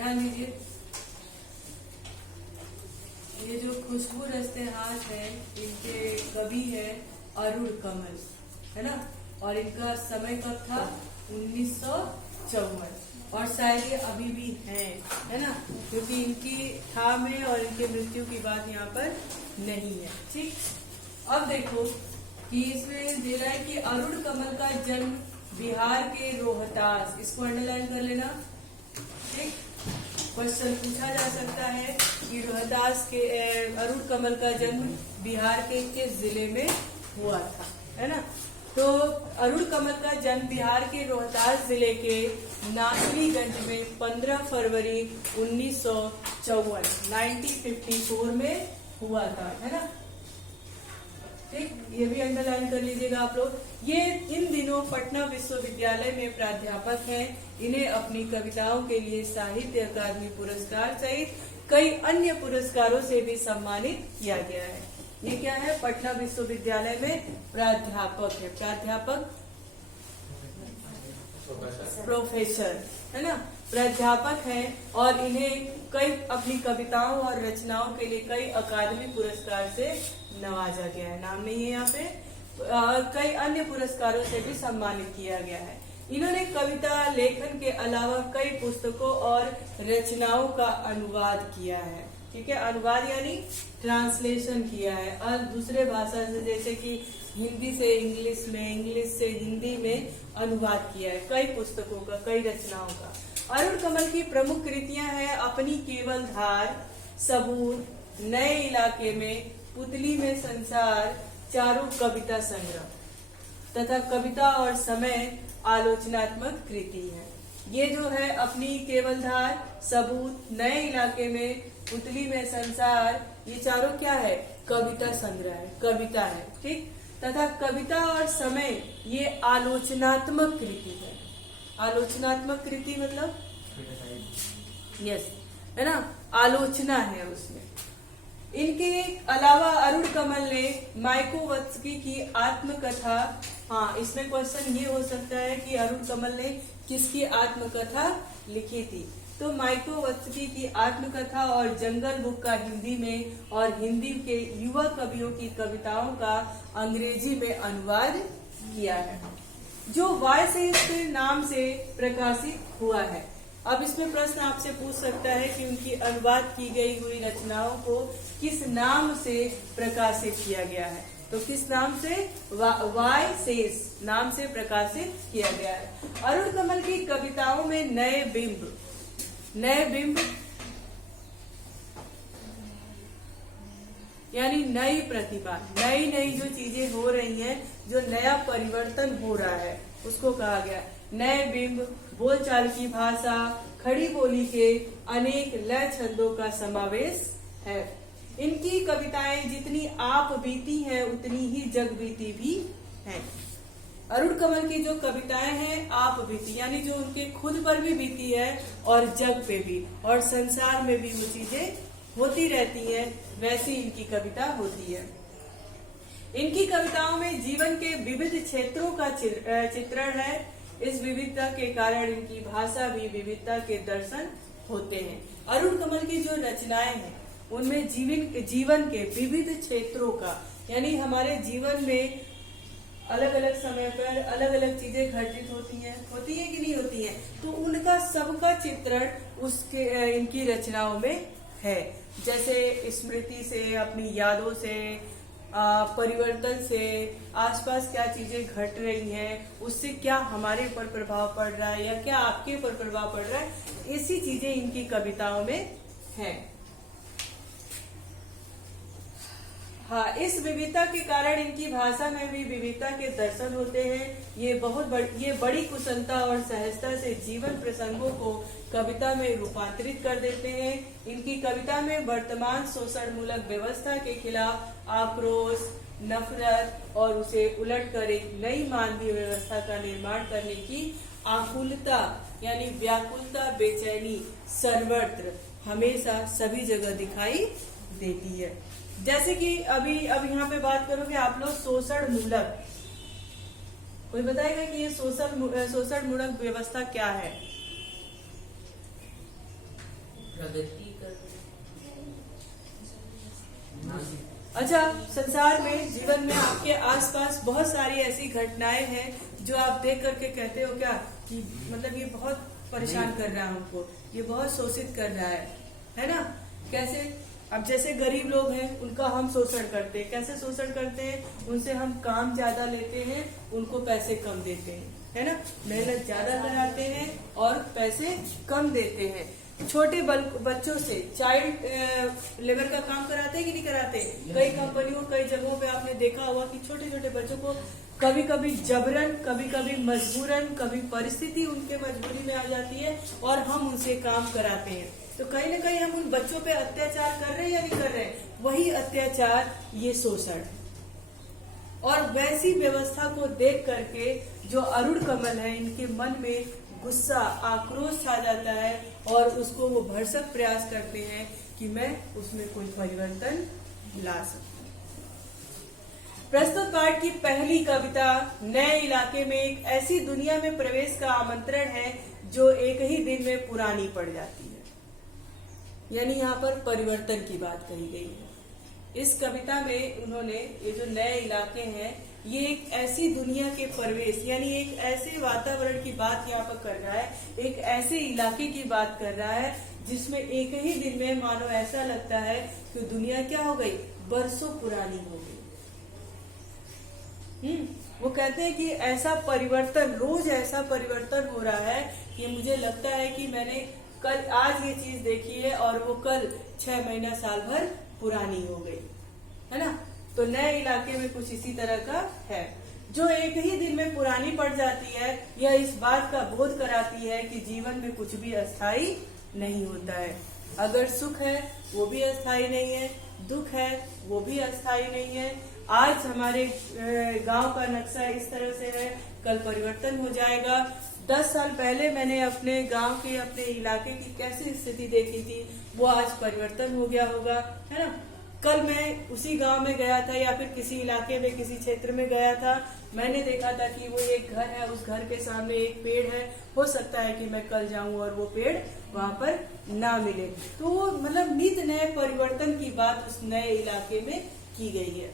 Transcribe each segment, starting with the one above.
ध्यान दीजिए, ये जो खुशबू रचते हाथ है, इनके कवि है अरुण कमल, है ना। और इनका समय कब था? 1954। और शायद ये अभी भी है ना, क्योंकि इनकी था में और इनके मृत्यु की बात यहाँ पर नहीं है। ठीक, अब देखो कि इसमें दे रहा है कि अरुण कमल का जन्म बिहार के रोहतास, इसको अंडरलाइन कर लेना। ठीक, क्वेश्चन पूछा जा सकता है कि रोहतास के अरुण कमल का जन्म बिहार के किस जिले में हुआ था, है ना। तो अरुण कमल का जन्म बिहार के रोहतास जिले के नासरीगंज में 15 फरवरी 1954 में हुआ था, है ना। ठीक, ये भी अंडरलाइन कर लीजिएगा आप लोग। ये इन दिनों पटना विश्वविद्यालय में प्राध्यापक हैं। इन्हें अपनी कविताओं के लिए साहित्य अकादमी पुरस्कार सहित कई अन्य पुरस्कारों से भी सम्मानित किया गया है। ये क्या है? पटना विश्वविद्यालय में प्राध्यापक है। प्राध्यापक प्रोफेसर, है ना, प्राध्यापक हैं और इन्हें कई अपनी कविताओं और रचनाओं के लिए कई अकादमी पुरस्कार से नवाजा गया है। नाम नहीं है यहाँ पे, कई अन्य पुरस्कारों से भी सम्मानित किया गया है। इन्होंने कविता लेखन के अलावा कई पुस्तकों और रचनाओं का अनुवाद किया है। ठीक है, अनुवाद यानी ट्रांसलेशन किया है और दूसरे भाषा से, जैसे कि हिंदी से इंग्लिश में, इंग्लिश से हिंदी में अनुवाद किया है कई पुस्तकों का, कई रचनाओं का। अरुण कमल की प्रमुख कृतियां हैं अपनी केवल धार, सबूत, नए इलाके में, पुतली में संसार, चारों कविता संग्रह तथा कविता और समय आलोचनात्मक कृति है। ये जो है अपनी केवल धार, सबूत, नए इलाके में, पुतली में संसार, ये चारों क्या है? कविता संग्रह है, कविता है। ठीक, तथा कविता और समय ये आलोचनात्मक कृति है। आलोचनात्मक कृति मतलब यस, है ना, आलोचना है उसमें। इनके अलावा अरुण कमल ने मायाकोव्स्की की आत्मकथा, हाँ इसमें क्वेश्चन ये हो सकता है कि अरुण कमल ने किसकी आत्मकथा लिखी थी? तो मायाकोव्स्की की आत्मकथा और जंगल बुक का हिंदी में और हिंदी के युवा कवियों की कविताओं का अंग्रेजी में अनुवाद किया है, जो वायसेस के नाम से प्रकाशित हुआ है। अब इसमें प्रश्न आपसे पूछ सकता है कि उनकी अनुवाद की गई हुई रचनाओं को किस नाम से प्रकाशित किया गया है? तो किस नाम से? वायसेस नाम से प्रकाशित किया गया है। अरुण कमल की कविताओं में नए बिंब यानी नई प्रतिभा, नई नई जो चीजें हो रही हैं, जो नया परिवर्तन हो रहा है, उसको कहा गया नए बिंब, बोलचाल की भाषा, खड़ी बोली के अनेक लय छंदों का समावेश है। इनकी कविताएं जितनी आप बीती हैं उतनी ही जग बीती भी हैं। अरुण कमल की जो कविताएं हैं आप बीती, यानी जो उनके खुद पर भी बीती है और जग पे भी और संसार में भी वो चीजें होती रहती हैं, वैसी इनकी कविता होती है। इनकी कविताओं में जीवन के विविध क्षेत्रों का चित्रण है। इस विविधता के कारण इनकी भाषा भी विविधता के दर्शन होते हैं। अरुण कमल की जो रचनाएं हैं उनमें जीवन के विविध क्षेत्रों का, यानी हमारे जीवन में अलग अलग समय पर अलग अलग चीजें घटित होती हैं कि नहीं होती हैं, तो उनका सबका चित्रण उसके इनकी रचनाओं में है। जैसे स्मृति से, अपनी यादों से, परिवर्तन से, आसपास क्या चीजें घट रही हैं, उससे क्या हमारे ऊपर प्रभाव पड़ रहा है या क्या आपके ऊपर प्रभाव पड़ रहा है, ऐसी चीजें इनकी कविताओं में हैं। हाँ, इस विविधता के कारण इनकी भाषा में भी विविधता के दर्शन होते हैं। ये बड़ी कुशलता और सहजता से जीवन प्रसंगों को कविता में रूपांतरित कर देते हैं। इनकी कविता में वर्तमान शोषण मूलक व्यवस्था के खिलाफ आक्रोश, नफरत और उसे उलटकर एक नई मानवीय व्यवस्था का निर्माण करने की आकुलता यानी व्याकुलता, बेचैनी सर्वत्र हमेशा सभी जगह दिखाई देती है। जैसे कि अभी यहाँ पे बात करोगे आप लोग शोषण मूलक, कोई बताएगा कि ये शोषण मूलक व्यवस्था क्या है? प्रगति कर। अच्छा, संसार में, जीवन में आपके आसपास बहुत सारी ऐसी घटनाएं हैं जो आप देख करके कहते हो क्या कि मतलब ये बहुत परेशान कर रहा है हमको, ये बहुत शोषित कर रहा है ना? कैसे? अब जैसे गरीब लोग हैं उनका हम शोषण करते हैं। कैसे शोषण करते हैं? उनसे हम काम ज्यादा लेते हैं, उनको पैसे कम देते हैं, है ना? मेहनत ज्यादा कराते हैं और पैसे कम देते हैं। छोटे बच्चों से चाइल्ड लेबर का काम कराते हैं कि नहीं कराते? कई कंपनियों, कई जगहों पे आपने देखा होगा कि छोटे छोटे बच्चों को कभी कभी जबरन, कभी कभी मजबूरन, कभी परिस्थिति उनके मजबूरी में आ जाती है और हम उनसे काम कराते हैं। तो कहीं ना कहीं हम उन बच्चों पे अत्याचार कर रहे हैं या नहीं कर रहे हैं? वही अत्याचार, ये शोषण। और वैसी व्यवस्था को देख करके जो अरुण कमल है, इनके मन में गुस्सा, आक्रोश छा जाता है और उसको वो भरसक प्रयास करते हैं कि मैं उसमें कोई परिवर्तन ला सकूं। प्रस्तुत पाठ की पहली कविता नए इलाके में एक ऐसी दुनिया में प्रवेश का आमंत्रण है जो एक ही दिन में पुरानी पड़ जाती है। यानी यहाँ पर परिवर्तन की बात कही गई है। इस कविता में उन्होंने ये जो नए इलाके हैं, ये एक ऐसी दुनिया के प्रवेश, यानी एक ऐसे वातावरण की बात यहाँ पर कर रहा है, एक ऐसे इलाके की बात कर रहा है जिसमें एक ही दिन में मानो ऐसा लगता है कि दुनिया क्या हो गई, बरसों पुरानी हो गई। वो कहते हैं कि ऐसा परिवर्तन, रोज ऐसा परिवर्तन हो रहा है कि मुझे लगता है कि मैंने कल, आज ये चीज देखी है और वो कल 6 महीना, साल भर पुरानी हो गई, है ना? तो नए इलाके में कुछ इसी तरह का है, जो एक ही दिन में पुरानी पड़ जाती है। यह इस बात का बोध कराती है कि जीवन में कुछ भी अस्थायी नहीं होता है। अगर सुख है वो भी अस्थायी नहीं है, दुख है वो भी अस्थायी नहीं है। आज हमारे गांव का नक्शा इस तरह से है, कल परिवर्तन हो जाएगा। 10 साल पहले मैंने अपने गांव के, अपने इलाके की कैसी स्थिति देखी थी, वो आज परिवर्तन हो गया होगा, है ना? कल मैं उसी गांव में गया था या फिर किसी इलाके में, किसी क्षेत्र में गया था, मैंने देखा था कि वो एक घर है, उस घर के सामने एक पेड़ है। हो सकता है कि मैं कल जाऊं और वो पेड़ वहां पर ना मिले। तो मतलब नित नए परिवर्तन की बात उस नए इलाके में की गई है।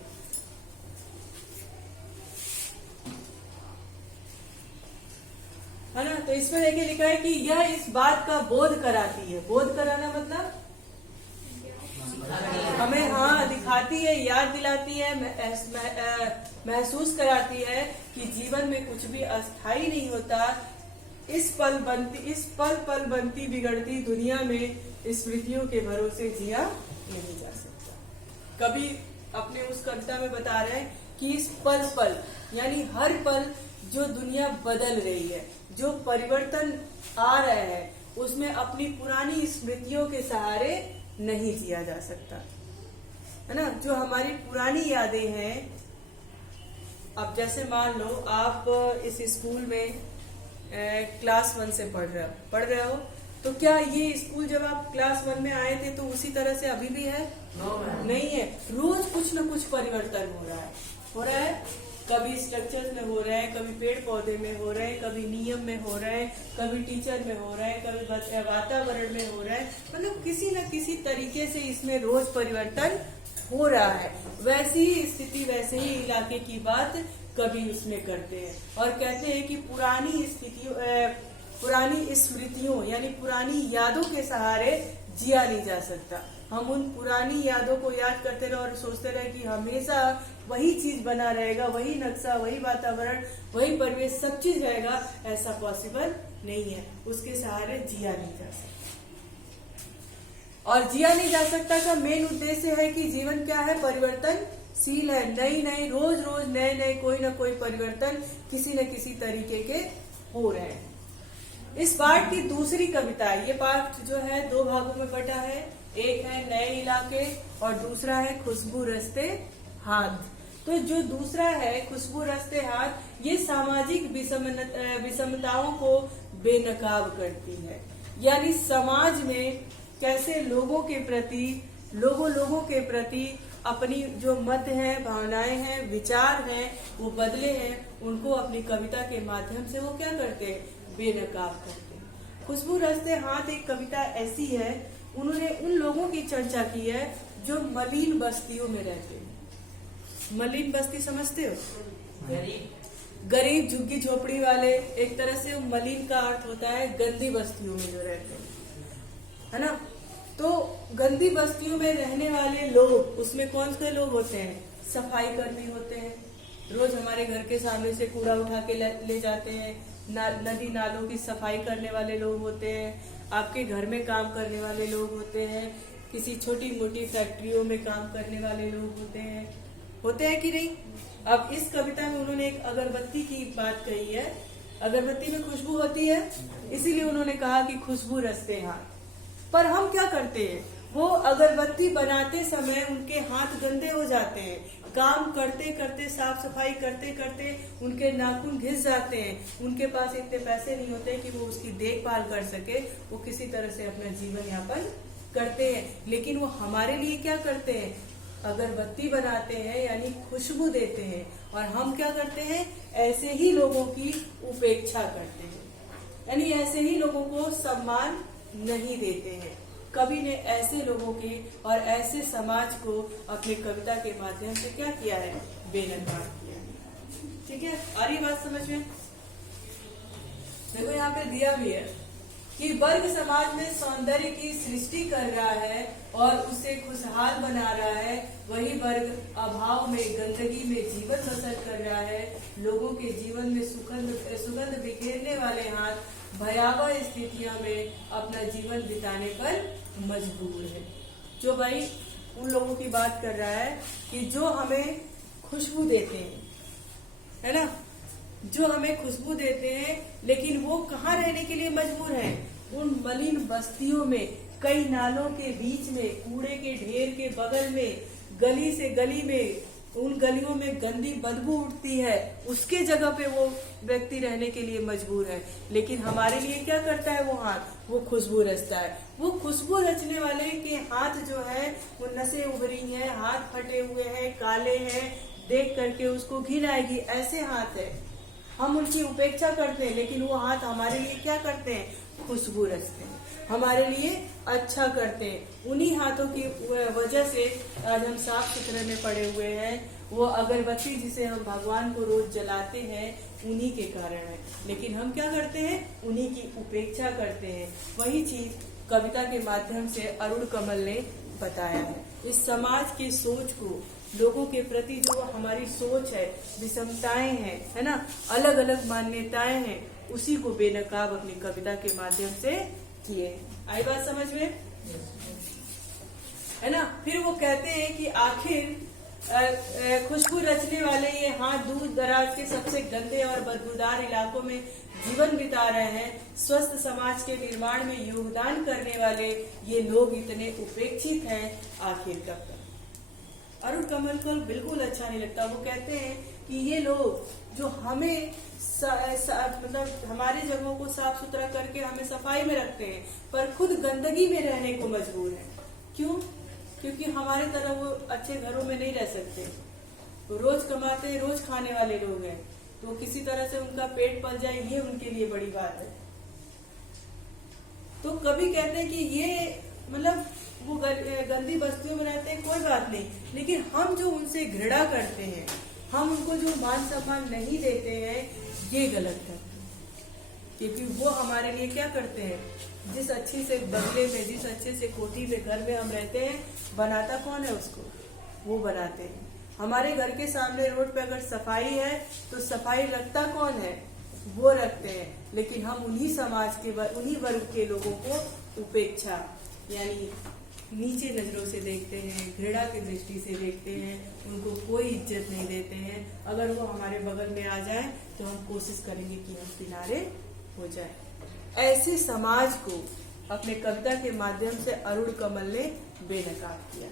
है ना? तो इसमें देखिए लिखा है कि यह इस बात का बोध कराती है। बोध कराना मतलब हमें, हाँ, दिखाती है, याद दिलाती है, महसूस कराती है कि जीवन में कुछ भी अस्थायी नहीं होता। इस पल पल बनती बिगड़ती दुनिया में स्मृतियों के भरोसे जिया नहीं जा सकता। कभी अपने उस कविता में बता रहे हैं कि इस पल पल, यानी हर पल जो दुनिया बदल रही है, जो परिवर्तन आ रहा है, उसमें अपनी पुरानी स्मृतियों के सहारे नहीं जिया जा सकता, है ना? जो हमारी पुरानी यादें हैं, अब जैसे मान लो आप इस स्कूल में क्लास 1 से पढ़ रहे हो, तो क्या ये स्कूल जब आप क्लास 1 में आए थे तो उसी तरह से अभी भी है? नहीं है। रोज कुछ न कुछ परिवर्तन हो रहा है। कभी स्ट्रक्चर्स में हो रहे हैं, कभी पेड़ पौधे में हो रहे हैं, कभी नियम में हो रहे हैं, कभी टीचर में हो रहे हैं, कभी वातावरण में हो रहा है। मतलब किसी न किसी तरीके से इसमें रोज परिवर्तन हो रहा है। वैसी ही स्थिति, वैसे ही इलाके की बात कभी उसमें करते हैं और कहते हैं कि पुरानी स्मृतियों यानी पुरानी यादों के सहारे जिया नहीं जा सकता। हम उन पुरानी यादों को याद करते रहे और सोचते रहे कि हमेशा वही चीज बना रहेगा, वही नक्शा, वही वातावरण, वही परिवेश, सब चीज रहेगा, ऐसा पॉसिबल नहीं है। उसके सहारे जिया नहीं जा सकता। और जिया नहीं जा सकता का मेन उद्देश्य है कि जीवन क्या है, परिवर्तनशील है। नई रोज नए कोई ना कोई परिवर्तन किसी न किसी तरीके के हो रहे हैं। इस पाठ की दूसरी कविता, ये पाठ जो है 2 भागों में बटा है। एक है नए इलाके और दूसरा है खुशबू रस्ते हाथ। तो जो दूसरा है खुशबू रस्ते हाथ, ये सामाजिक विषमताओं को बेनकाब करती है। यानी समाज में कैसे लोगों के प्रति अपनी जो मत है, भावनाएं हैं, विचार हैं, वो बदले हैं, उनको अपनी कविता के माध्यम से वो क्या करते हैं, बेनकाब करते हैं। खुशबू रस्ते हाथ एक कविता ऐसी है, उन्होंने उन लोगों की चर्चा की है जो मलिन बस्तियों में रहते हैं। मलिन बस्ती समझते हो? गरीब झुग्गी झोपड़ी वाले, एक तरह से मलिन का अर्थ होता है गंदी बस्तियों में जो रहते हैं, है ना। तो गंदी बस्तियों में रहने वाले लोग, उसमें कौन से लोग होते हैं? सफाई कर्मी होते हैं, रोज हमारे घर के सामने से कूड़ा उठा के ले जाते हैं। नदी नालों की सफाई करने वाले लोग होते हैं, आपके घर में काम करने वाले लोग होते हैं, किसी छोटी मोटी फैक्ट्रियों में काम करने वाले लोग होते हैं कि नहीं। अब इस कविता में उन्होंने एक अगरबत्ती की बात कही है। अगरबत्ती में खुशबू होती है, इसीलिए उन्होंने कहा कि खुशबू रचते हाथ। पर हम क्या करते हैं, वो अगरबत्ती बनाते समय उनके हाथ गंदे हो जाते हैं, काम करते करते, साफ सफाई करते करते उनके नाखून घिस जाते हैं, उनके पास इतने पैसे नहीं होते कि वो उसकी देखभाल कर सके, वो किसी तरह से अपना जीवन यापन करते हैं। लेकिन वो हमारे लिए क्या करते हैं? अगरबत्ती बनाते हैं, यानी खुशबू देते हैं। और हम क्या करते हैं? ऐसे ही लोगों की उपेक्षा करते हैं, यानी ऐसे ही लोगों को सम्मान नहीं देते हैं। कवि ने ऐसे लोगों के और ऐसे समाज को अपनी कविता के माध्यम से क्या किया है? बेनकाब किया है। ठीक है, आ रही बात समझ में? देखो यहाँ पे दिया भी है कि वर्ग समाज में सौंदर्य की सृष्टि कर रहा है और उसे खुशहाल बना रहा है, वही वर्ग अभाव में, गंदगी में जीवन बसर कर रहा है। लोगों के जीवन में सुगंध बिखेरने वाले हाथ भयावह स्थितियों में अपना जीवन बिताने पर मजबूर है। जो भाई उन लोगों की बात कर रहा है कि जो हमें खुशबू देते हैं, है ना, जो हमें खुशबू देते हैं, लेकिन वो कहाँ रहने के लिए मजबूर हैं? उन मलिन बस्तियों में, कई नालों के बीच में, कूड़े के ढेर के बगल में, गली से गली में, उन गलियों में गंदी बदबू उठती है, उसके जगह पे वो व्यक्ति रहने के लिए मजबूर है। लेकिन हमारे लिए क्या करता है वो हाथ? वो खुशबू रचता है। वो खुशबू रचने वाले के हाथ जो है वो नसें उभरी हैं, हाथ फटे हुए हैं, काले हैं, देख करके उसको घिन आएगी, ऐसे हाथ है। हम उनकी उपेक्षा करते हैं, लेकिन वो हाथ हमारे लिए क्या करते हैं? खुशबू रचते हैं, हमारे लिए अच्छा करते हैं। उन्हीं हाथों की वजह से आज हम साफ सुथरे में पड़े हुए हैं। वो अगरबत्ती जिसे हम भगवान को रोज जलाते हैं, उन्हीं के कारण है। लेकिन हम क्या करते हैं? उन्हीं की उपेक्षा करते हैं। वही चीज कविता के माध्यम से अरुण कमल ने बताया है। इस समाज की सोच को, लोगों के प्रति जो हमारी सोच है, विषमताएं हैं, है ना, अलग अलग मान्यताएं हैं, उसी को बेनकाब अपनी कविता के माध्यम से किए। आई बात समझ में? है ना। फिर वो कहते हैं कि आखिर खुशबू रचने वाले ये हाथ दूर दराज के सबसे गंदे और बदबूदार इलाकों में जीवन बिता रहे हैं। स्वस्थ समाज के निर्माण में योगदान करने वाले ये लोग इतने उपेक्षित हैं, आखिर कब तक? अरुण कमल को बिल्कुल अच्छा नहीं लगता। वो कहते हैं कि ये लोग जो हमें मतलब हमारी जगहों को साफ सुथरा करके हमें सफाई में रखते हैं, पर खुद गंदगी में रहने को मजबूर है। क्यों? क्योंकि हमारे तरह वो अच्छे घरों में नहीं रह सकते। तो रोज कमाते हैं, रोज खाने वाले लोग हैं, तो किसी तरह से उनका पेट पल जाए, ये उनके लिए बड़ी बात है। तो कभी कहते हैं कि ये मतलब वो गंदी बस्तियों में रहते हैं, कोई बात नहीं, लेकिन हम जो उनसे घृणा करते हैं, हम उनको जो मान सम्मान नहीं देते हैं, ये गलत है। क्योंकि वो हमारे लिए क्या करते हैं? जिस अच्छी से बंगले में, जिस अच्छे से कोठी में, घर में हम रहते हैं, बनाता कौन है उसको? वो बनाते हैं। हमारे घर के सामने रोड पे अगर सफाई है तो सफाई रखता कौन है? वो रखते हैं। लेकिन हम उन्हीं समाज के, उन्हीं वर्ग के लोगों को उपेक्षा यानी नीचे नजरों से देखते हैं, घृणा की दृष्टि से देखते हैं, उनको कोई इज्जत नहीं देते हैं। अगर वो हमारे बगल में आ जाए तो हम कोशिश करेंगे कि हम किनारे हो जाए। ऐसे समाज को अपने कविता के माध्यम से अरुण कमल ने बेनकाब किया।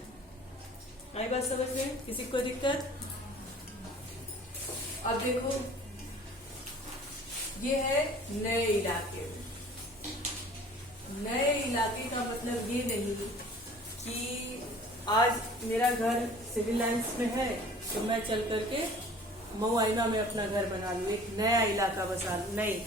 आई बात समझ में? किसी को दिक्कत? अब देखो, ये है नए इलाके। नए इलाके का मतलब ये नहीं कि आज मेरा घर सिविल लाइंस में है तो मैं चल करके मऊ आइना में अपना घर बना लूं, एक नया इलाका बसा लूं। नहीं,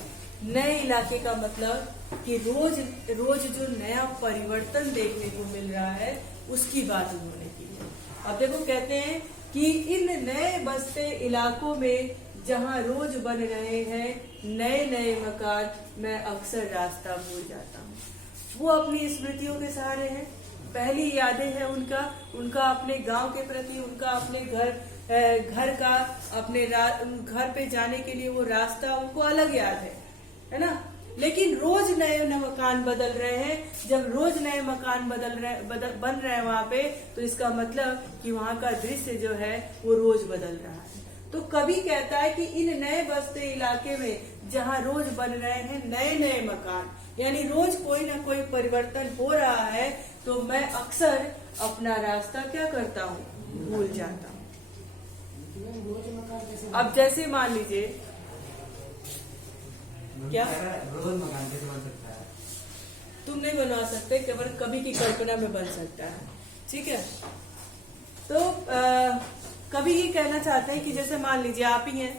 नए इलाके का मतलब कि रोज रोज जो नया परिवर्तन देखने को मिल रहा है उसकी बात उन्होंने की है। अब देखो कहते हैं कि इन नए बसते इलाकों में जहाँ रोज बन रहे हैं नए नए मकान, मैं अक्सर रास्ता भूल जाता हूँ। वो अपनी स्मृतियों के सहारे हैं, पहली यादें हैं उनका अपने गांव के प्रति, उनका अपने घर का, अपने घर पे जाने के लिए वो रास्ता उनको अलग याद है ना। लेकिन रोज नए मकान बदल रहे हैं, जब रोज नए मकान बन रहे हैं वहां पे, तो इसका मतलब कि वहां का दृश्य जो है वो रोज बदल रहा है। तो कवि कहता है कि इन नए बसते इलाके में जहाँ रोज बन रहे हैं नए नए मकान, यानी रोज कोई ना कोई परिवर्तन हो रहा है, तो मैं अक्सर अपना रास्ता क्या करता हूँ, भूल जाता हूँ। अब जैसे मान लीजिए क्या रोज मकान कैसे बन सकता है? तुम नहीं बनवा सकते, केवल कवि की कल्पना में बन सकता है, ठीक है। तो कवि ये कहना चाहते हैं कि जैसे मान लीजिए आप ही हैं,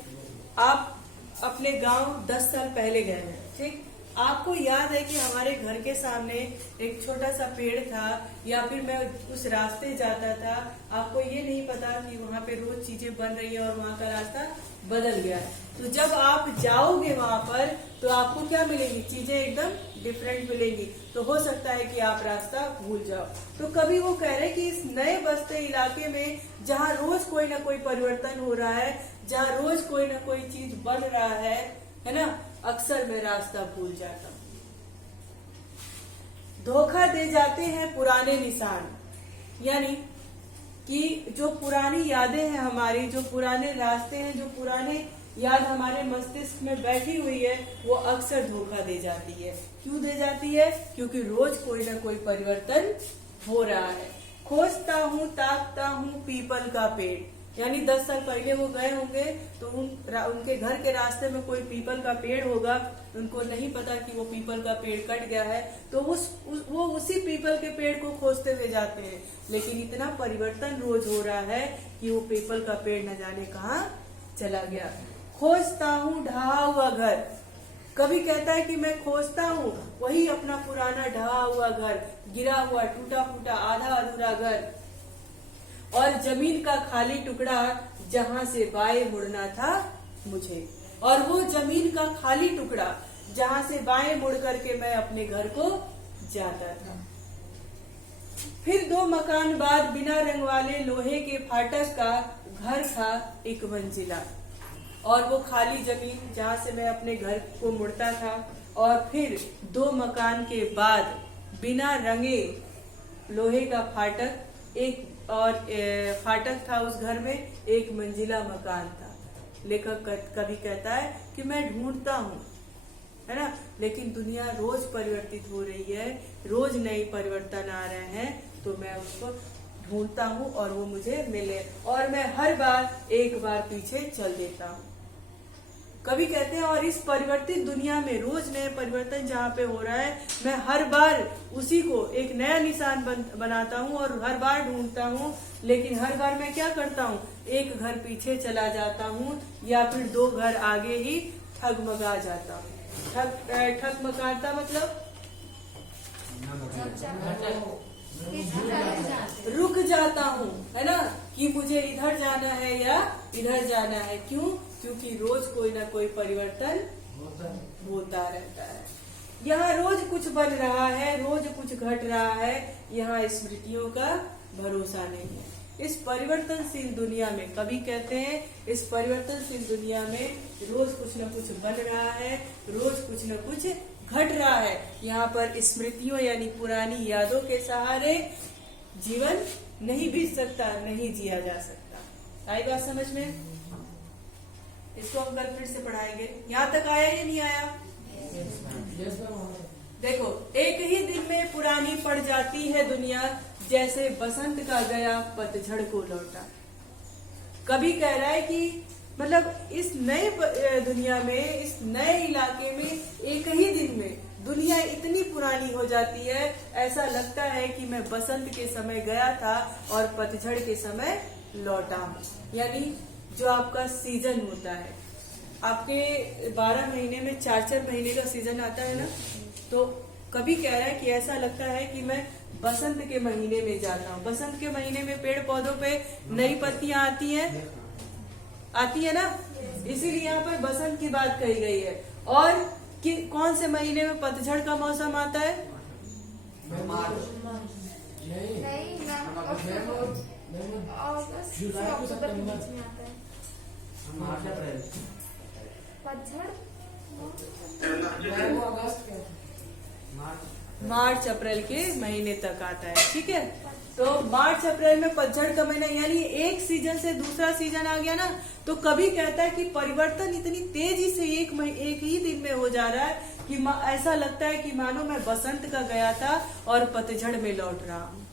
आप अपने गांव 10 साल पहले गए हैं, ठीक। आपको याद है कि हमारे घर के सामने एक छोटा सा पेड़ था, या फिर मैं उस रास्ते जाता था, आपको ये नहीं पता कि वहाँ पे रोज चीजें बन रही है और वहाँ का रास्ता बदल गया है। तो जब आप जाओगे वहाँ पर तो आपको क्या मिलेगी, चीजें एकदम डिफरेंट मिलेंगी, तो हो सकता है कि आप रास्ता भूल जाओ। तो कभी वो कह रहे कि इस नए बसते इलाके में जहाँ रोज कोई ना कोई परिवर्तन हो रहा है, जहाँ रोज कोई ना कोई चीज बन रहा है ना, अक्सर मैं रास्ता भूल जाता हूँ। धोखा दे जाते हैं पुराने निशान, यानी कि जो पुरानी यादें हैं हमारी, जो पुराने रास्ते हैं, जो पुराने याद हमारे मस्तिष्क में बैठी हुई है, वो अक्सर धोखा दे जाती है। क्यों दे जाती है? क्योंकि रोज कोई ना कोई परिवर्तन हो रहा है। खोजता हूँ ताकता हूँ पीपल का पेड़, यानी 10 साल पहले वो गए होंगे तो उनके घर के रास्ते में कोई पीपल का पेड़ होगा, उनको नहीं पता कि वो पीपल का पेड़ कट गया है, तो वो उसी पीपल के पेड़ को खोजते हुए जाते हैं। लेकिन इतना परिवर्तन रोज हो रहा है कि वो पीपल का पेड़ न जाने कहाँ चला गया। खोजता हूँ ढहा हुआ घर, कभी कहता है कि मैं खोजता हूँ वही अपना पुराना ढहा हुआ घर, गिरा हुआ टूटा फूटा आधा अधूरा घर, और जमीन का खाली टुकड़ा जहाँ से बाएं मुड़ना था मुझे, और वो जमीन का खाली टुकड़ा जहाँ से बाएं मुड़ करके मैं अपने घर को जाता था। फिर 2 मकान बाद बिना रंग वाले लोहे के फाटक का घर था एक मंजिला, और वो खाली जमीन जहाँ से मैं अपने घर को मुड़ता था, और फिर 2 मकान के बाद बिना रंगे लोहे का फाटक एक और फाटक था उस घर में, एक मंजिला मकान था। लेखक कभी कहता है कि मैं ढूंढता हूँ, है ना, लेकिन दुनिया रोज परिवर्तित हो रही है, रोज नए परिवर्तन आ रहे हैं, तो मैं उसको ढूंढता हूँ और वो मुझे मिले, और मैं हर बार एक बार पीछे चल देता हूँ। कभी कहते हैं और इस परिवर्तित दुनिया में रोज नए परिवर्तन जहाँ पे हो रहा है, मैं हर बार उसी को एक नया निशान बनाता हूँ और हर बार ढूंढता हूँ, लेकिन हर बार मैं क्या करता हूँ, एक घर पीछे चला जाता हूँ या फिर 2 घर आगे ही ठगमगा जाता हूँ। ठगमगाता मतलब रुक जाता हूँ, है ना, कि मुझे इधर जाना है या इधर जाना है। क्यों? क्योंकि रोज कोई ना कोई परिवर्तन होता रहता है। यहाँ रोज कुछ बन रहा है, रोज कुछ घट रहा है, यहाँ स्मृतियों का भरोसा नहीं है। इस परिवर्तनशील दुनिया में, कवि कहते हैं, इस परिवर्तनशील दुनिया में रोज कुछ न कुछ बन रहा है, रोज कुछ न कुछ घट रहा है। यहाँ पर स्मृतियों यानी पुरानी यादों के सहारे जीवन नहीं बीत सकता, नहीं जिया जा सकता। आई बात समझ में? इसको हम कल फिर से पढ़ाएंगे। यहाँ तक आया या नहीं आया? देखो, एक ही दिन में पुरानी पड़ जाती है दुनिया, जैसे बसंत का गया पतझड़ को लौटा। कभी कह रहा है कि मतलब इस नए दुनिया में, इस नए इलाके में एक ही दिन में दुनिया इतनी पुरानी हो जाती है, ऐसा लगता है कि मैं बसंत के समय गया था और पतझड़ के समय लौटा हूँ। यानी जो आपका सीजन होता है, आपके 12 महीने में 4-4 महीने का सीजन आता है ना, तो कभी कह रहा है कि ऐसा लगता है कि मैं बसंत के महीने में जाता हूँ। बसंत के महीने में पेड़ पौधों पे नई पत्तियां आती है ना, इसीलिए यहाँ पर बसंत की बात कही गई है। और कि कौन से महीने में पतझड़ का मौसम आता है? मार्च अप्रैल के महीने तक आता है, ठीक है। तो मार्च अप्रैल में पतझड़ का महीना, यानी एक सीजन से दूसरा सीजन आ गया ना, तो कभी कहता है कि परिवर्तन इतनी तेजी से एक ही दिन में हो जा रहा है कि ऐसा लगता है कि मानो मैं बसंत का गया था और पतझड़ में लौट रहा हूँ,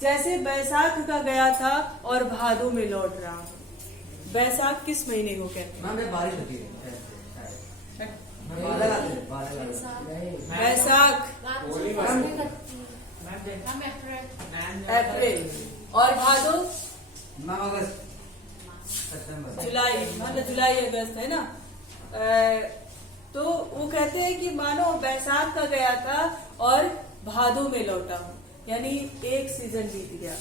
जैसे बैसाख का गया था और भादों में लौट रहा हूँ। बैसाख किस महीने को कहते हैं? मैम बारिश होती है, बादल आते हैं, बादल आते हैं। बैसाख, अप्रैल। और भादों? मैम अगस्त, सितंबर, जुलाई, मतलब जुलाई अगस्त है ना। तो वो कहते हैं कि मानो बैसाख का गया था और भादों में लौटा हूँ, यानी एक सीजन बीत गया।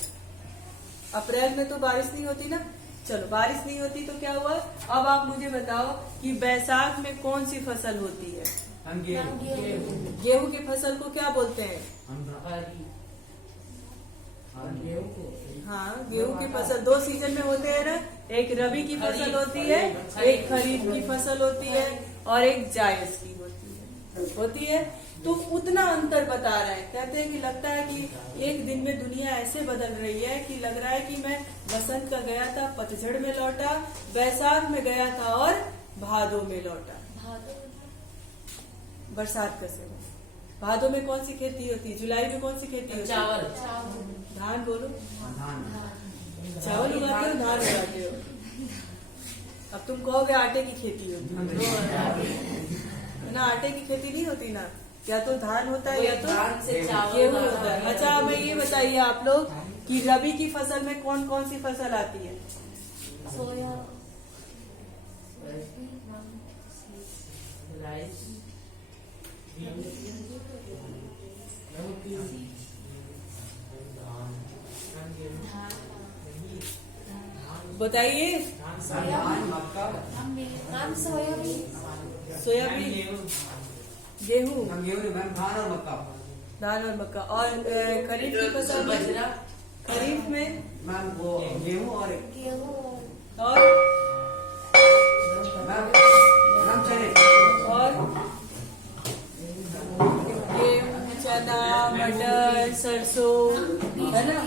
अप्रैल में तो बारिश नहीं होती ना, चलो बारिश नहीं होती तो क्या हुआ। अब आप मुझे बताओ कि बैसाख में कौन सी फसल होती है? गेहूं की फसल को क्या बोलते हैं? हाँ, गेहूं की फसल 2 सीजन में होते हैं ना, एक रबी की फसल होती है, एक खरीफ की फसल होती है, और एक जायद की होती है। तो उतना अंतर बता रहे हैं। कहते हैं कि लगता है कि एक दिन में दुनिया ऐसे बदल रही है कि लग रहा है कि मैं बसंत का गया था, पतझड़ में लौटा, बैसाख में गया था और भादों में लौटा। बरसात का समय। भादों में कौन सी खेती होती है? जुलाई में कौन सी खेती होती है? चावल। धान बोलो। धान। चावल उगाते हो, धान उगाते हो। अब तुम कहोगे आटे की खेती होती है ना, आटे की खेती नहीं होती ना, या तो धान होता है या तो गेहूं होता है। अच्छा, हमें ये बताइए आप लोग कि रबी की फसल में कौन कौन सी फसल आती है? सोया, बताइए। धान, मक्का, सोयाबीन, गेहूं, मैम गेहूं नहीं, मैम धान और मक्का। धान और मक्का। और खरीफ की फसल में? खरीफ में मैम वो गेहूं और और मैम चने। और गेहूं, चना, मटर, सरसों, है ना।